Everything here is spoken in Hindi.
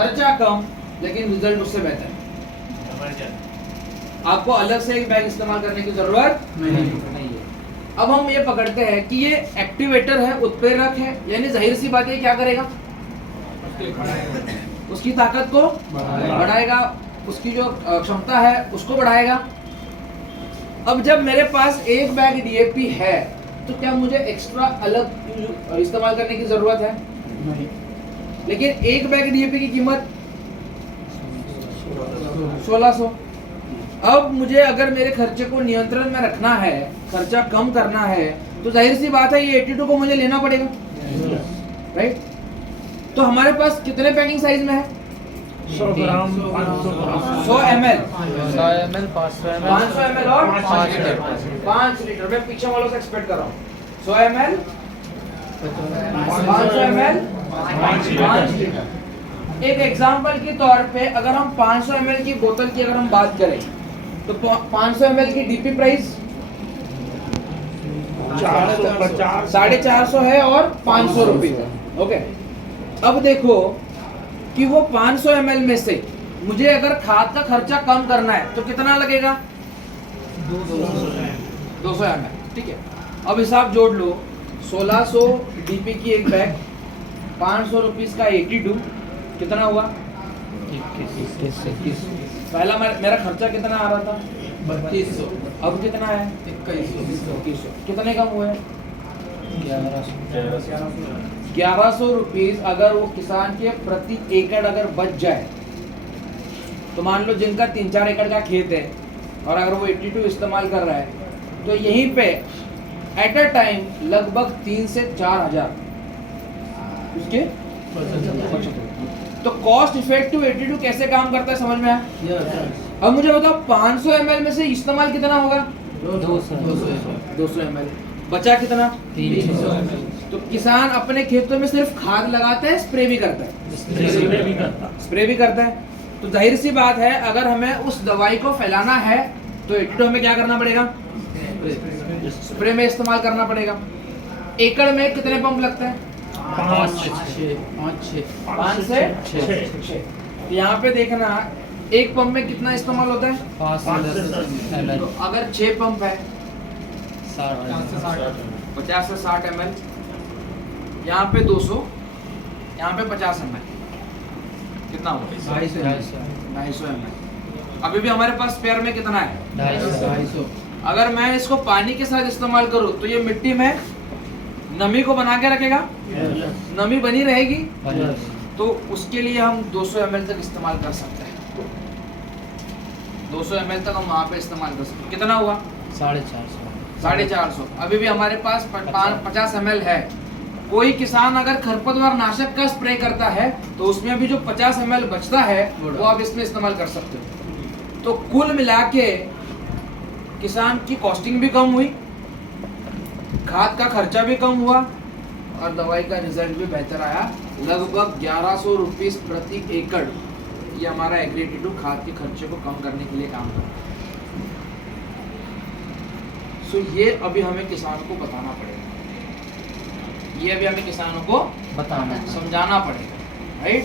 खर्चा कम लेकिन रिजल्ट उससे बेहतर है। आपको अलग से एक बैग इस्तेमाल करने की जरूरत नहीं है। अब हम ये पकड़ते हैं कि ये एक्टिवेटर है, उत्प्रेरक है, यानी जाहिर सी बात है क्या करेगा, उसकी ताकत को बढ़ाएगा, उसकी जो क्षमता है उसको बढ़ाएगा। अब जब मेरे पास एक बैग डीएपी है तो क्या मुझे एक्स्ट्रा अलग इस्तेमाल करने की जरूरत है? नहीं। लेकिन एक बैग डीएपी की कीमत 1600। अब मुझे अगर मेरे खर्चे को नियंत्रण में रखना है, खर्चा कम करना है, तो जाहिर सी बात है ये 82 को मुझे लेना पड़ेगा, राइट? तो हमारे पास कितने पैकिंग साइज में है? 100 ग्राम, 100 ml, 500 ml 500 ml और 5 लीटर। 5 लीटर। मैं पीछे वालों से एक्सपेक्ट कर रहा हूँ 100 ml, 500 ml, 5 लीटर। एक एग्जांपल के तौर पे अगर हम 500 ml की बोतल की अगर हम बात करें तो 500 ml की डीपी प्राइस 450 है और 500 रुपीज है। ओके, अब देखो कि वो 500 ml में से मुझे अगर खाद का खर्चा कम करना है तो कितना लगेगा? 200 ml, ठीक है। अब हिसाब जोड़ लो, 1600 डीपी की एक बैग, 500 रुपीज का 82, कितना हुआ? 21। पहला मेरा खर्चा कितना आ रहा था? 3200। अब कितना है? 2100। कितने कम हुए? 1100 रुपीज। अगर वो किसान के प्रति एकड़ अगर बच जाए तो मान लो जिनका 3-4 एकड़ का खेत है और अगर वो 82 इस्तेमाल कर रहा है तो यहीं पे एट अ टाइम लगभग 3 से 4 हजार उसके बचत होगी। तो कॉस्ट इफेक्टिव 82 कैसे काम करता है समझ में आया? अब मुझे बताओ 500 ml में से इस्तेमाल कितना होगा? 200 ml। बचा कितना? 300। तो किसान अपने खेतों में सिर्फ खाद लगाता है, स्प्रे भी करता है? स्प्रे भी करता है। तो जाहिर सी बात है अगर हमें उस दवाई को फैलाना है तो 82 हमें क्या करना पड़ेगा? स्प्रे में इस्तेमाल करना पड़ेगा। एकड़ में कितने पंप लगते हैं? 5 से 6। यहाँ पे देखना एक पंप में कितना इस्तेमाल होता है? 5 तो अगर 6 पंप है 50 से 60 ml, यहाँ पे 200, यहाँ पे 50 ml, कितना होगा? 250 ml। अभी भी हमारे पास स्पेयर में कितना है? 250। अगर मैं इसको पानी के साथ इस्तेमाल करूँ तो ये मिट्टी में नमी को बना के रखेगा, नमी बनी रहेगी, तो उसके लिए हम 200 ml तक इस्तेमाल कर सकते हैं। 200 ml तक हम वहाँ पे इस्तेमाल कर सकते हैं। कितना हुआ? 450। अभी भी हमारे पास 50 ml है। कोई किसान अगर खरपतवार नाशक का स्प्रे करता है तो उसमें भी जो 50 ml बचता है वो आप इसमें इस्तेमाल कर सकते हो। तो कुल मिला के किसान की कॉस्टिंग भी कम हुई, खाद का खर्चा भी कम हुआ और दवाई का रिजल्ट भी बेहतर आया। लगभग 1100 रुपीज प्रति एकड़ ये हमारा एग्री-82 खाद के खर्चे को कम करने के लिए काम करता है। सो ये अभी हमें किसानों को बताना पड़ेगा, ये अभी हमें किसानों को बताना समझाना पड़ेगा, राइट?